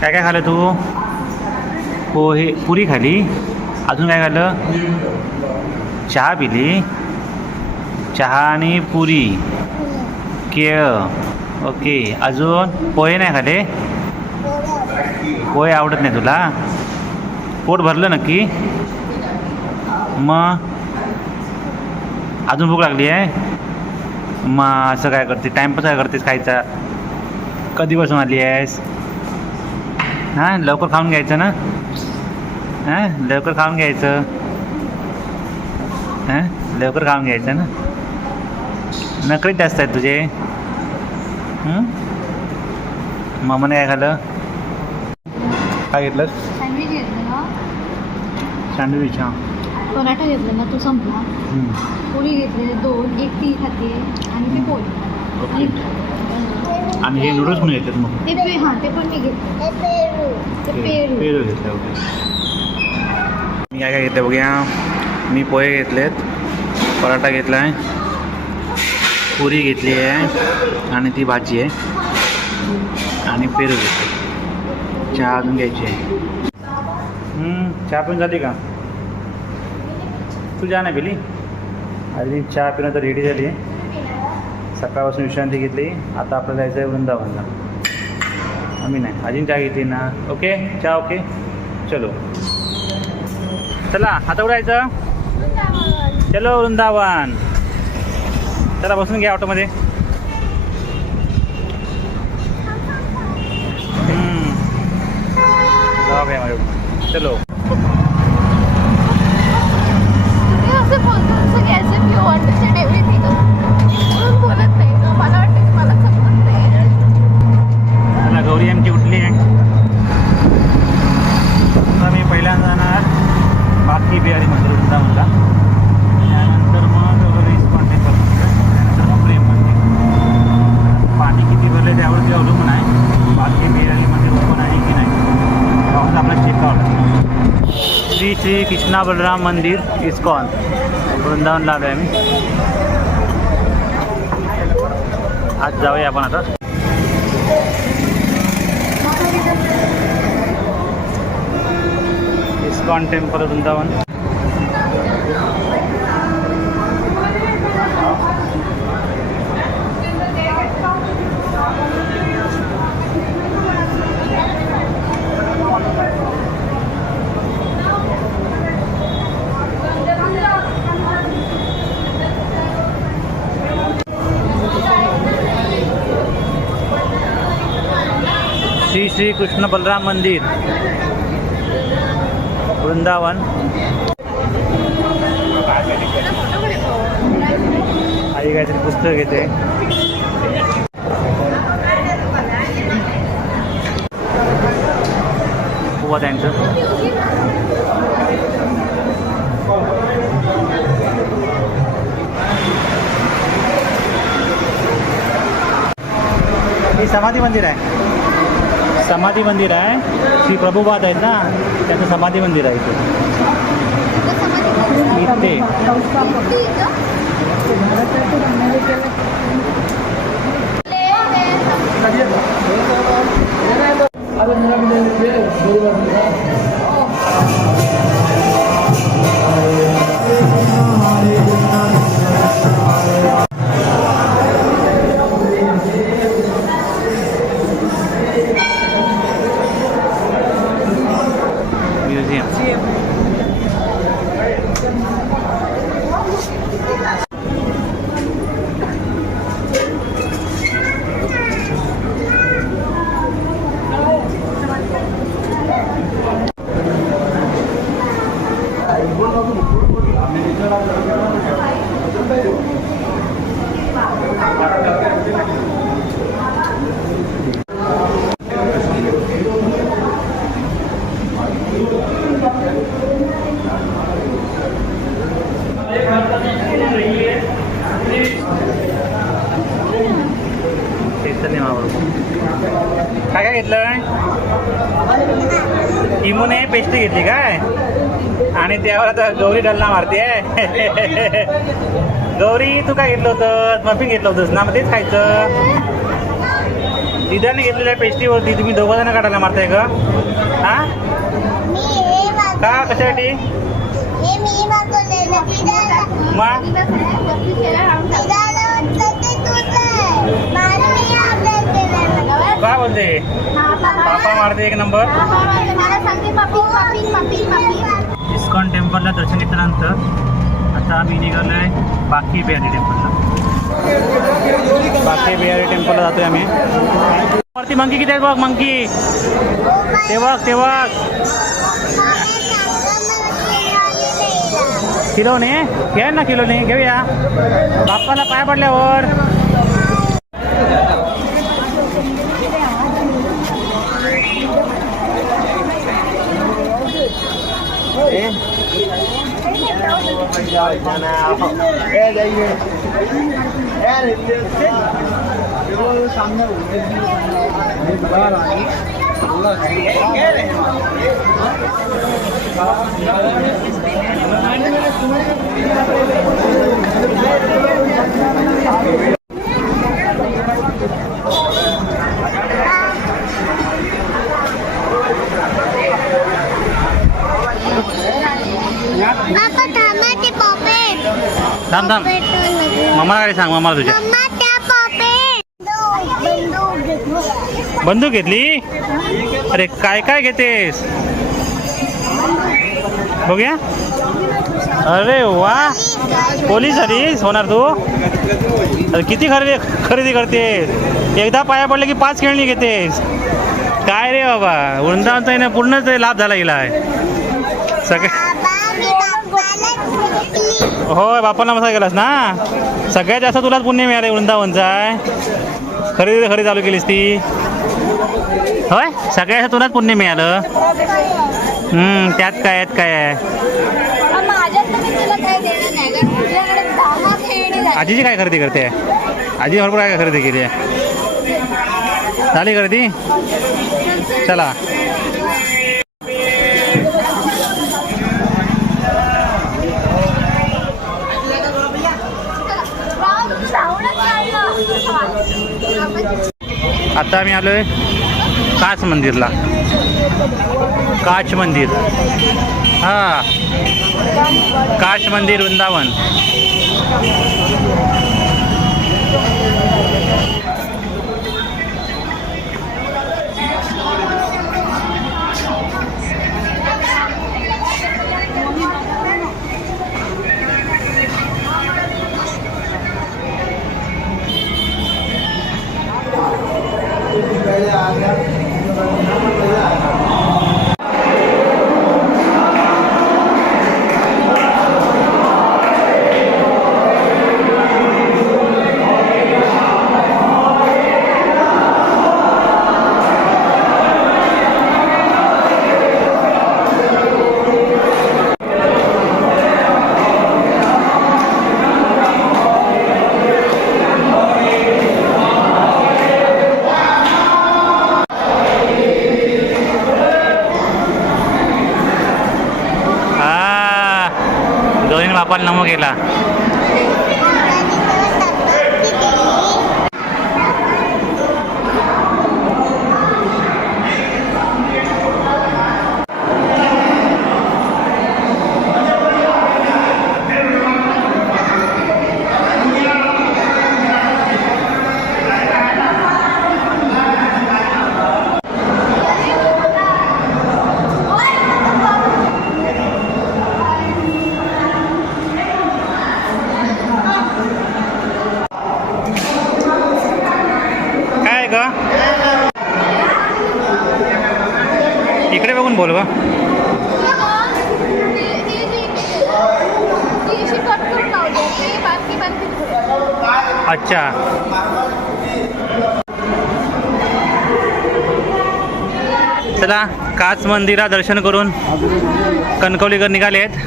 काय काय खाल्लं तू? पोहे पुरी खाली अजून काय खाल्लं? चहा पिली. चहा आणि पुरी. केळ. ओके. अजून पोहे नाही खाले? पोहे आवडत नाही तुला? पोट भरलं नक्की? मग? अजून भूक लागली आहे? मग असं काय करते? टाईमपास काय करतेस खायचा? कधीपासून आली आहेस? हां लवकर खाऊन घ्यायचं ना? हां लवकर खाऊन घ्यायचं. हां लवकर खाऊन घ्यायचं ना? नकळीत जास्त आहेत तुझे? मामाने काय खाल्लं? काय घेतलं? सँडविच घेतलं ना. सँडविच हां. पराठा घेतला ना तो संपला. पोळी घेतलेले दोन एक ती खाते आणि ते पोळी आणि हे नूडल्स येतात मग. ते पे हां ते पण मी घेतले ते पेरू. घेतले ओके. मी काय काय घेतलं बघूया. मी पोहे घेतलेत पराठा घेतला आहे पुरी घेतली आहे आणि ती भाजी आहे. आणि पेरू घेतले. चहा अजून घ्यायची आहे. चहा पिऊन झाली का? तू जा नाही पिली आणि चहा पिणं तर रेडी झाली आहे. सकाळपासून विश्रांती घेतली. आता आपल्याला जायचं आहे वृंदावनला. आम्ही नाही. अजून चहा घेतली ना. ओके चहा ओके चलो. चला आता कुठं जायचं? चलो वृंदावन. चला बसून घ्या ऑटोमध्ये. चलो. श्री कृष्णा बलराम मंदिर इस्कॉन. वृंदावनला आलो आहे मी. आज जाऊया आपण आता. ISKCON temple Vrindavan. Shri Krishna Balram मंदिर वृंदावन. आई काहीतरी पुस्तक घेते. उभा त्यांचं. हे समाधी मंदिर आहे. समाधी मंदिर आहे. श्री प्रभुबाद आहेत ना त्यांचं समाधी मंदिर आहे इथे. इथे. पेस्ट्री घेतली काय? आणि त्यावर आता गौरी डल्ला मारते गौरी तू काय घेतलं होतं मफिन घेतलं होतंस ना? मग तेच खायचं. दिद्याने घेतलेल्या पेस्टीवरती तुम्ही दोघं जण काढायला मारताय का हा? का? कशासाठी? मग काय बोलते? पापा मारते एक नंबर. इस्कॉन टेम्पलला दर्शन घेतल्यानंतर आता आम्ही निघालोय बाकी बिहारी टेम्पलला. बाकी बिहारी टेम्पलला जातोय आम्ही. वरती मंकी किती आहेत बघ मंकी? ते बघ ते बघ. किलोने? घ्या ना किलोने घेऊया. बाप्पाला पाय पडल्यावर. জায়গায় হ্যাঁ রেলওয়ে হচ্ছে সামনে তোমার थांब थांब. मम्माला काय सांग मम्माला तुझ्या. बंदूक घेतली. अरे काय काय घेतेस? बघूया. अरे वा. पोलीस झालीस होणार तू? अरे किती खरेदी खरेदी करतेस? एकदा पाया पडले की पाच खेळणी घेतेस. काय रे बाबा वृंदावनचा पूर्णच लाभ झाला गेला आहे सगळे बाबा मी बाप्पाला घेतली. होय बापाला मसा गेलास ना? सगळ्यात जास्त तुलाच पुण्य मिळाले वृंदावनचा खरेदी खरेदी चालू केलीस ती. होय सगळ्यात जास्त तुलाच पुण्य मिळालं. हम्म, त्यात काय आहेत काय आहे? आजीची काय खरेदी करते? आजी भरपूर काय खरेदी केली आहे. झाली खरेदी? चला. आता आम्ही आहे काच मंदिरला. काच मंदिर. हां. काच मंदिर वृंदावन. दोन्ही बापाला नमो केला काय ग बोलवा. बोल अच्छा. चला काच मंदिरा दर्शन करून कणकवलीकर निघाले आहेत.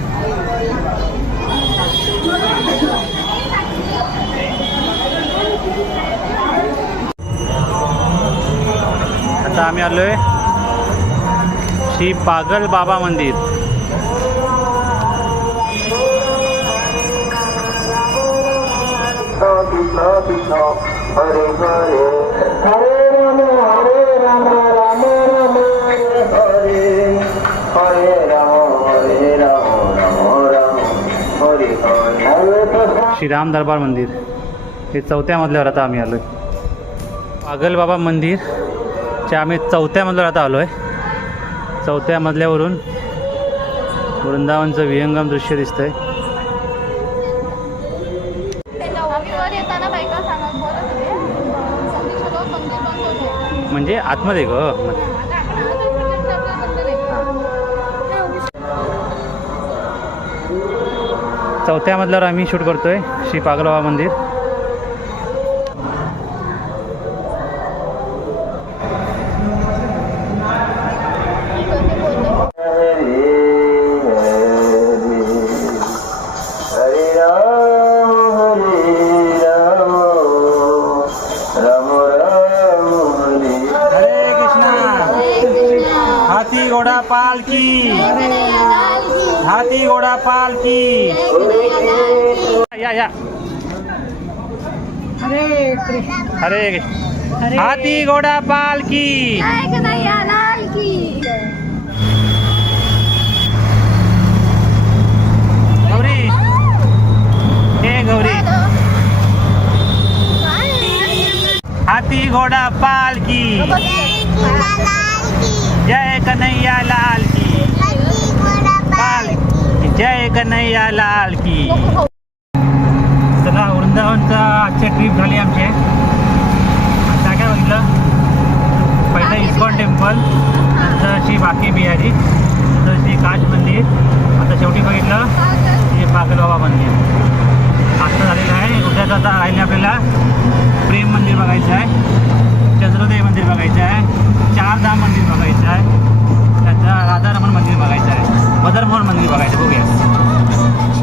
आता आम्ही आलो आहे श्री पागल बाबा मंदिर. श्री राम दरबार मंदिर. हे चौथ्या मधल्यावर आता आम्ही आलो आहे पागलबाबा मंदिरच्या आम्ही चौथ्या मधल्यावर आता आलो आहे चौथ्या मजल्यावरून वृंदावनचं विहंगम दृश्य दिसतंय. आहे म्हणजे आतमध्ये ग. चौथ्या मजल्यावर आम्ही शूट करतोय श्री पागलवा मंदिर. घोड़ा पाल की। हाथी घोड़ा पाल की। या या। हरे हरे हाथी घोड़ा पाल की। गौरी। गौरी। हाथी घोड़ा पाल की। जय कन्हैया लाल की। पाल जय कन्हैया लाल की। चला वृंदावनचा आजच्या ट्रिप झाली आमची. आता काय बघितलं पहिलं इस्कॉन टेम्पल नंतर श्री बाकी बिहारी नंतर श्री काश मंदिर आता शेवटी बघितलं श्री बाबा मंदिर. आता झालेलं आहे उद्याचं आता राहिले आपल्याला. प्रेम मंदिर बघायचं आहे. चंद्रोदय मंदिर बघायचं आहे. चारधाम मंदिर बघायचं आहे. त्याचं राधारमण मंदिर बघायचं आहे. मदरमोहन मंदिर बघायचं बघूया.